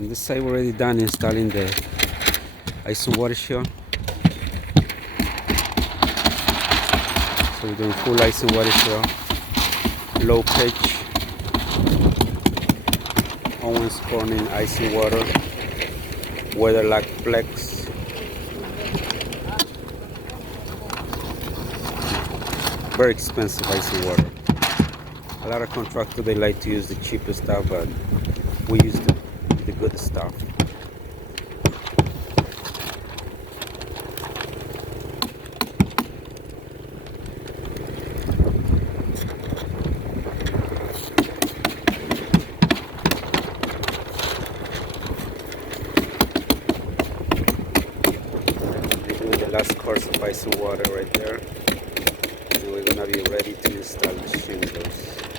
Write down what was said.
On this side, we're already done installing the ice and water show. So we're doing full ice and water show, low pitch, Owens Corning ice and water, weatherlock flex. Very expensive ice and water. A lot of contractors, they like to use the cheapest stuff, but we use the good stuff. We're doing the last course of ice and water right there. And we're gonna be ready to install the shingles.